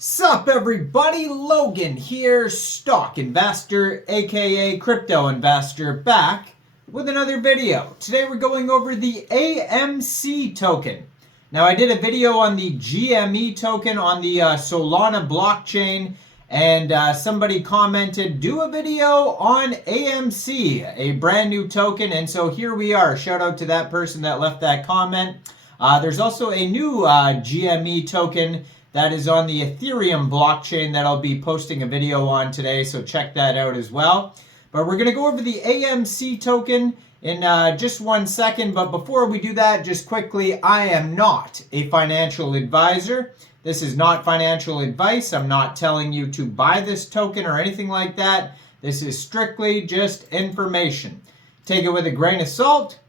Sup everybody, Logan here, stock investor aka crypto investor, back with another video. Today we're going over the AMC token. Now I did a video on the GME token on the Solana blockchain, and somebody commented, do a video on AMC, a brand new token, and so here we are. Shout out to that person that left that comment. There's also a new GME token that is on the Ethereum blockchain that I'll be posting a video on today, so check that out as well. But we're going to go over the AMC token in just 1 second. But before we do that, just quickly, I am not a financial advisor. This is not financial advice. I'm not telling you to buy this token or anything like that. This is strictly just information. Take it with a grain of salt.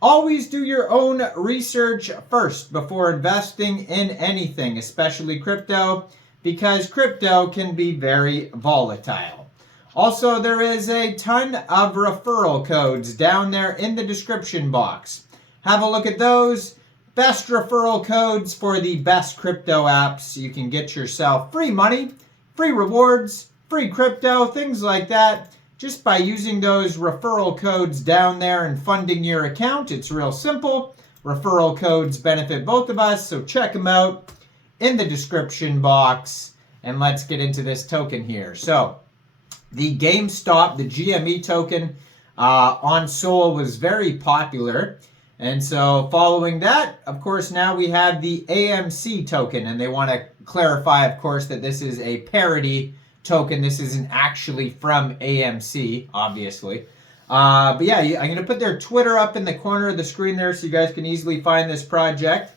Always do your own research first before investing in anything, especially crypto, because crypto can be very volatile. Also, there is a ton of referral codes down there in the description box. Have a look at those. Best referral codes for the best crypto apps. You can get yourself free money, free rewards, free crypto, things like that, just by using those referral codes down there and funding your account. It's real simple. Referral codes benefit both of us, so check them out in the description box. And let's get into this token here. So the GameStop, the GME token on Sol was very popular. And so following that, of course, now we have the AMC token. And they want to clarify, of course, that this is a parody token. This isn't actually from AMC, obviously. But yeah, I'm going to put their Twitter up in the corner of the screen there so you guys can easily find this project.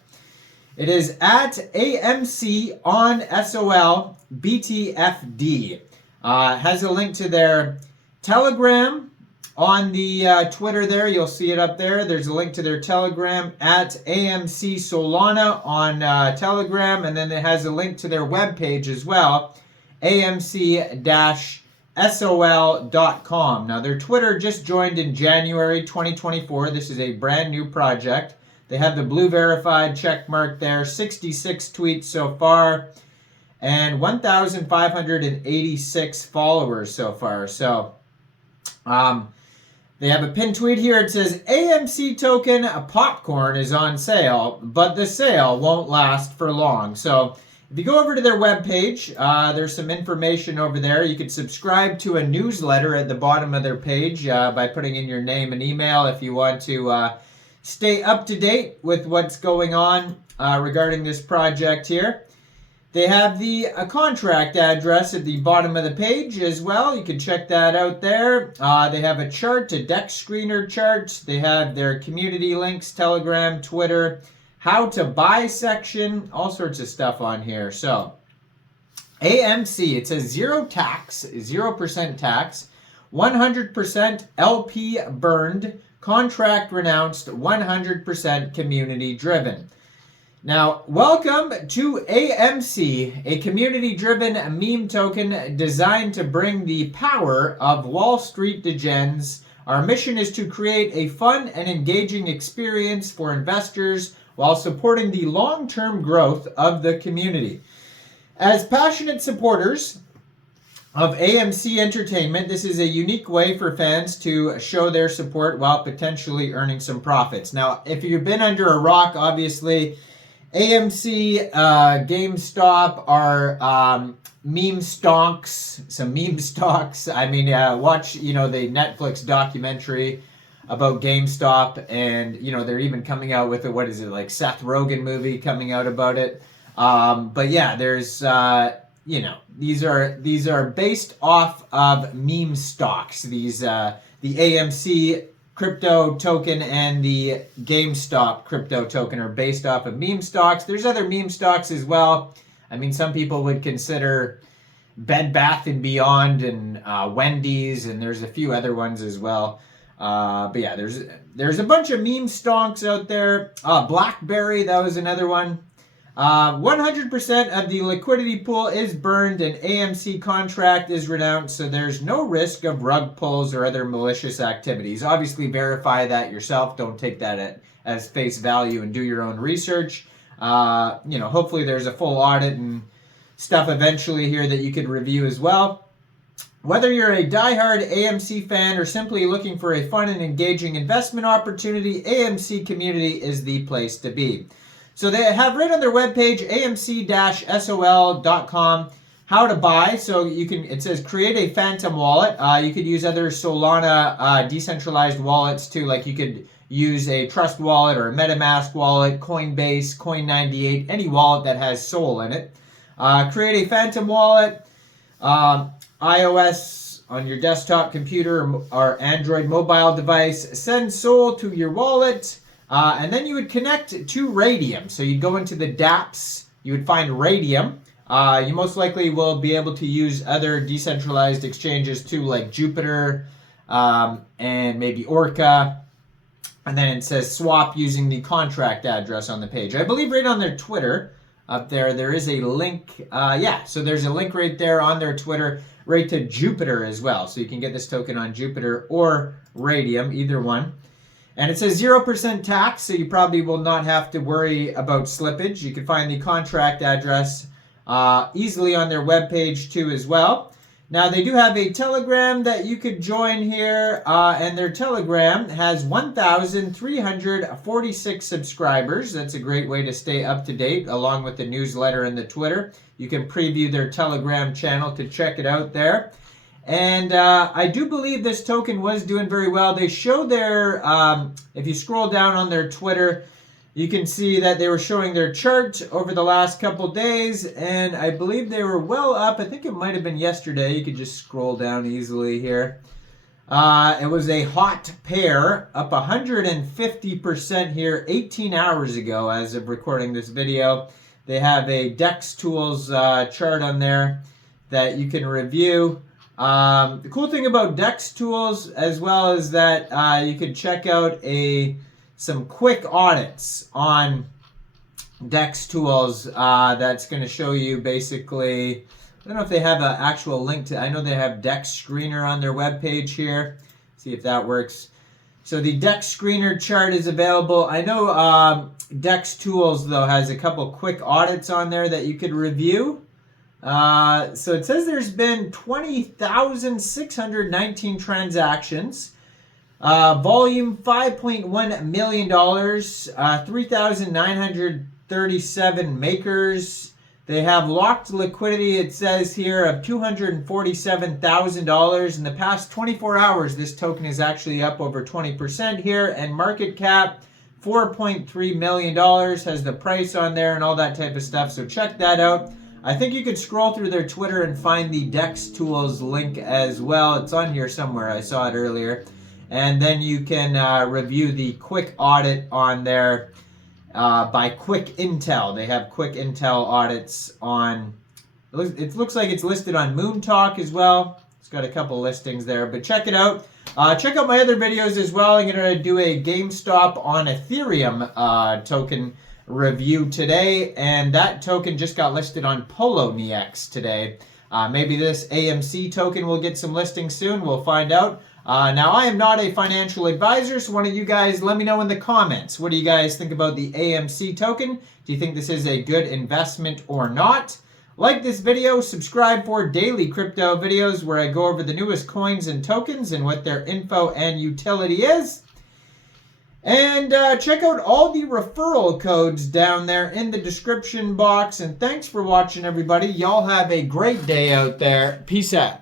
It is at AMC on SOL BTFD. Has a link to their Telegram on the Twitter there. You'll see it up there. There's a link to their Telegram at AMC Solana on Telegram. And then it has a link to their webpage as well, amc-sol.com. Now, their Twitter just joined in January 2024. This is a brand new project. They have the blue verified check mark there, 66 tweets so far, and 1,586 followers so far. So, they have a pinned tweet here. It says, AMC token popcorn is on sale, but the sale won't last for long. So, if you go over to their webpage, there's some information over there. You can subscribe to a newsletter at the bottom of their page by putting in your name and email if you want to stay up to date with what's going on regarding this project here. They have the contract address at the bottom of the page as well. You can check that out there. They have a chart, a deck screener chart. They have their community links, Telegram, Twitter, how to buy section, all sorts of stuff on here. So AMC, it says 0 tax, 0% tax, 100% LP burned, contract renounced, 100% community driven. Now, welcome to AMC, a community-driven meme token designed to bring the power of Wall Street degens. Our mission is to create a fun and engaging experience for investors while supporting the long-term growth of the community. As passionate supporters of AMC Entertainment, this is a unique way for fans to show their support while potentially earning some profits. Now, if you've been under a rock, obviously, AMC, GameStop are meme stonks, some meme stocks. I mean, watch, the Netflix documentary about GameStop, and, they're even coming out with like Seth Rogen movie coming out about it. But yeah, there's, these are based off of meme stocks. These, the AMC crypto token and the GameStop crypto token are based off of meme stocks. There's other meme stocks as well. I mean, some people would consider Bed Bath & Beyond and Wendy's, and there's a few other ones as well. But yeah, there's a bunch of meme stonks out there. BlackBerry, that was another one. 100% of the liquidity pool is burned and AMC contract is renounced, so there's no risk of rug pulls or other malicious activities. Obviously, verify that yourself. Don't take that as face value and do your own research. Hopefully there's a full audit and stuff eventually here that you could review as well. Whether you're a diehard AMC fan or simply looking for a fun and engaging investment opportunity, AMC Community is the place to be. So they have right on their webpage, amc-sol.com, how to buy. So you can, it says create a phantom wallet. You could use other Solana decentralized wallets too, like you could use a Trust wallet or a MetaMask wallet, Coinbase, Coin98, any wallet that has Sol in it. Create a phantom wallet. iOS on your desktop computer or Android mobile device, send Sol to your wallet, and then you would connect to Raydium. So you'd go into the dApps, you would find Raydium. You most likely will be able to use other decentralized exchanges too, like Jupiter and maybe Orca. And then it says swap using the contract address on the page. I believe right on their Twitter up there is a link. So there's a link right there on their Twitter right to Jupiter as well. So you can get this token on Jupiter or Raydium, either one. And it says 0% tax, so you probably will not have to worry about slippage. You can find the contract address easily on their webpage too as well. Now they do have a Telegram that you could join here, and their Telegram has 1,346 subscribers. That's a great way to stay up to date, along with the newsletter and the Twitter. You can preview their Telegram channel to check it out there. And I do believe this token was doing very well. They show their, if you scroll down on their Twitter, you can see that they were showing their chart over the last couple days, and I believe they were well up. I think it might have been yesterday. You could just scroll down easily here. It was a hot pair, up 150% here 18 hours ago as of recording this video. They have a DEX Tools chart on there that you can review. The cool thing about DEX Tools as well is that you can check out some quick audits on DEX Tools that's going to show you basically, I don't know if they have an actual link to, I know they have DEX Screener on their webpage here. See if that works. So the DEX Screener chart is available. I know DEX Tools, though, has a couple quick audits on there that you could review. So it says there's been 20,619 transactions. Volume $5.1 million, 3,937 makers. They have locked liquidity, it says here, of $247,000. In the past 24 hours, this token is actually up over 20% here. And market cap, $4.3 million, has the price on there and all that type of stuff. So check that out. I think you could scroll through their Twitter and find the DEX Tools link as well. It's on here somewhere. I saw it earlier. And then you can review the quick audit on there by Quick Intel. They have Quick Intel audits on, it looks like it's listed on Moon Talk as well. It's got a couple listings there, but check it out. Check out my other videos as well. I'm going to do a GameStop on Ethereum token review today, and that token just got listed on Poloniex today. Maybe this AMC token will get some listings soon. We'll find out. Now, I am not a financial advisor, so why don't you guys let me know in the comments. What do you guys think about the AMC token? Do you think this is a good investment or not? Like this video, subscribe for daily crypto videos where I go over the newest coins and tokens and what their info and utility is. And check out all the referral codes down there in the description box. And thanks for watching, everybody. Y'all have a great day out there. Peace out.